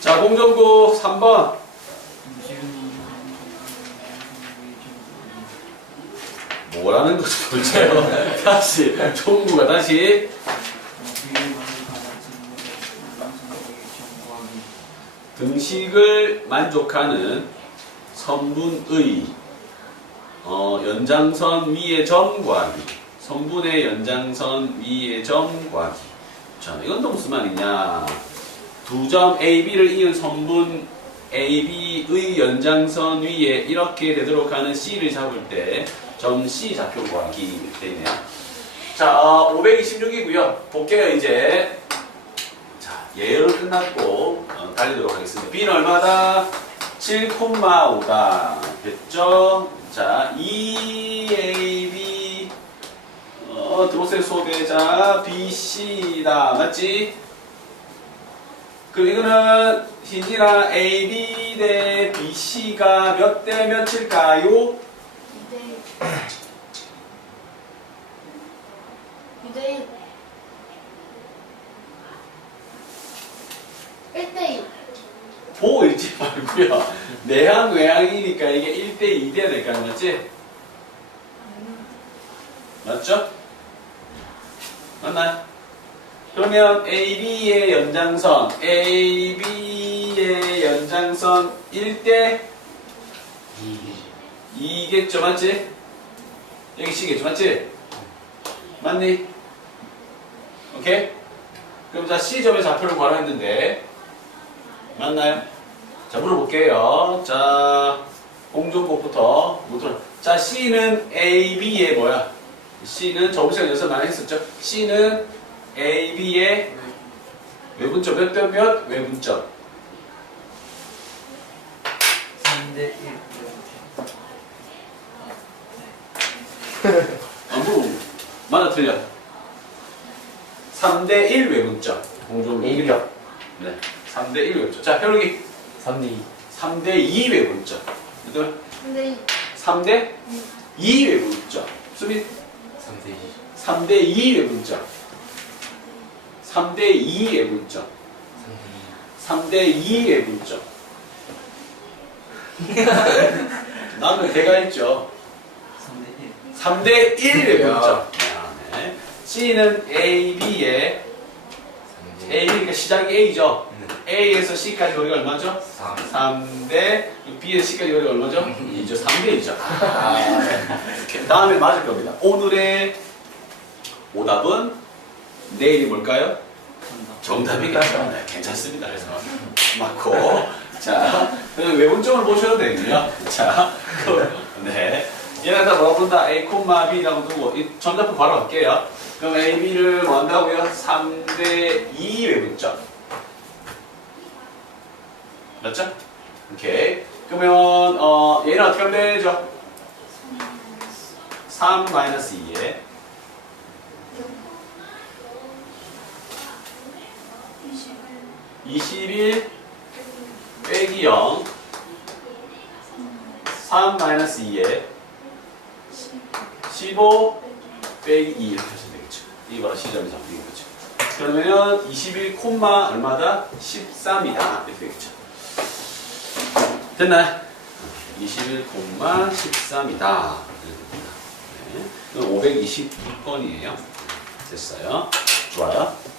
자, 공정고 3번. 뭐라는 거죠, 도대체? 다시, 종구가 다시. 등식을 만족하는 성분의 어, 연장선 위의 점 구하기. 성분의 연장선 위의 점 구하기. 자, 이건 또 무슨 말이냐? 두 점 AB를 이은 성분 AB의 연장선 위에 이렇게 되도록 하는 C를 잡을 때 점 C 좌표 구하기 되네요. 자, 어, 526이고요. 볼게요, 이제. 자, 예열 끝났고 어, 달리도록 하겠습니다. B는 얼마다? 7,5다. 됐죠? 자, EAB 어, 들어오세요 소개자 BC다. 맞지? 그리고 이거는 희진아 AB 대 BC가 몇 대 몇일까요? 유대인 1대1 보 읽지 말고요. 내향 외향이니까 이게 1대 2 돼야 될거 아니야, 맞지? 맞죠? 맞나요? 그러면 AB의 연장선, AB의 연장선 1대 2겠죠, 맞지? 여기 C겠죠, 맞지? 맞니? 오케이? 그럼 자, C점의 좌표를 구하라 했는데, 맞나요? 자, 물어볼게요. 자, 공정곡부터 묻어. 자, C는 AB의 뭐야? C는 저번 시간에 연습 많이 했었죠? C는 AB의 외분점 몇대 몇? 외분점. 3대 1. 안 물어. 맞아, 틀려. 3대 1 외분점. 공정곡. A요. 네. 3대 1 외분점. 자, 혈기 3대 2. 3대 2 외분점. 얘들 3대 2 3대 2 외분점. 수빈 3대 2. 3대 2 외분점. 3대 2 외분점. 3대 2 외분점. 나는 걔가 있죠. 3대 1. 3대 1 외분점. 네. C는 A, B에 3대 A니까 시작이 A죠. 네. A에서 C까지 거리가 얼마죠? 3. 3대 B에서 C까지 거리가 얼마죠? 2죠. 3대 2죠. 아, 네. 다음에 맞을 겁니다. 오늘의 오답은 내일이 뭘까요? 정답이겠죠. 네, 괜찮습니다. 그래서 맞고 자 그럼 외분점을 보셔도 되고요. 자, 그, 네. 얘네가 다 뭐라고 부른다? A, B라고 두고 이 정답표 바로 갈게요. 그럼 A, B를 뭐 한다고요? 3대 2 외분점. 맞죠? 오케이. 그러면 어, 얘는 어떻게 하면 되죠? 3 마이너스 2에 21 빼기 0 3 마이너스 2에 15 빼기 2 이렇게 하시면 되겠죠. 이게 바로 시점의 잡히는 거죠. 그러면 21 콤마 얼마다? 13이다. 이렇게 되겠죠. 됐나요? 21 콤마 13이다. 네. 522번이에요. 됐어요. 좋아요.